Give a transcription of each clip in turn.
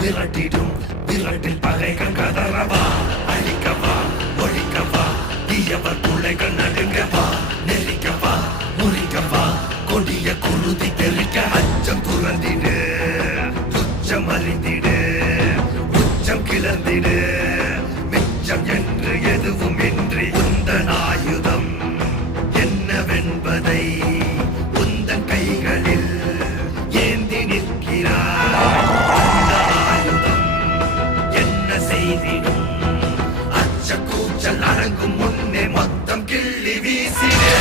விரட்டிடும் விரட்டில் பகைகள் கதறவா அழிக்கவா ஒழிக்கவா தீயவர் பிள்ளைகள் நடுங்கவா நெருக்கவா முறிக்கவா கொடிய குருதி தெறிக்க அச்சம் துறந்திடு துச்சம் அறிந்திடு உச்சம் கிளர்ந்திடு மிச்சம் என்று எதுவும் இன்றி உந்தன் ஆயுதம் என்னவென்பதை உந்தன் கைகளில் ஏந்தி நிற்கிறாய். அந்த ஆயுதம் என்ன செய்திடும் அச்ச கூச்சல் அடங்கும் முன்னே மொத்தம் கிள்ளி வீசிடு.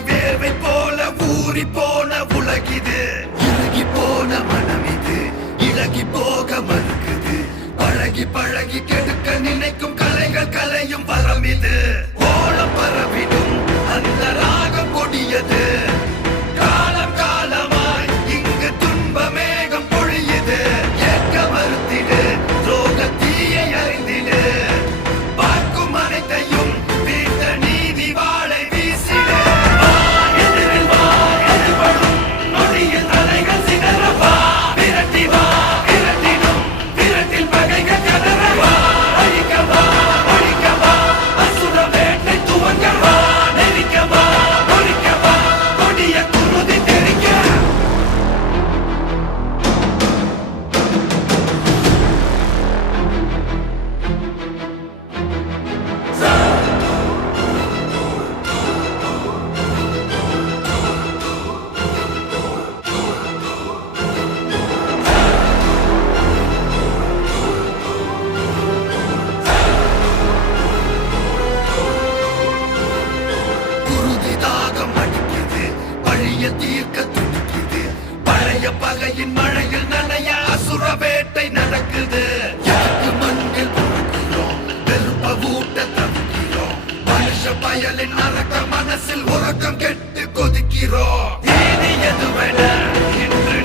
வேர்வை போல ஊறி போன உலகிது இறுகி போன மனம் இது இழகி போக மறுக்குது பழகி பழகி கெடுக்க நினைக்கும் கலைகள் கலையும் வரம் இது ஓலம் பரவிடும் அந்த ராகம் கொடியது காலம் காலமாய் இங்கு துன்ப மேகம் பொழியுது ஏற்க மறுத்திடு துரோக தீயை அறிந்திடு பார்க்கும் அனைத்தையும் வீட்ட நீதி வாழை வீசிடு. தீர்க்க துடிக்குது பழைய பகையின் மழையில் நனைய அசுர வேட்டை நடக்குது. எனக்கு மண்ணில் பொறுக்கிறோம் வெறுப்ப ஊட்ட தவிக்கிறோம் மனுஷ பயலின் நரக்க மனசில் உறக்கம் கெட்டு கொதிக்கிறோம். நீதி எதுவென இன்று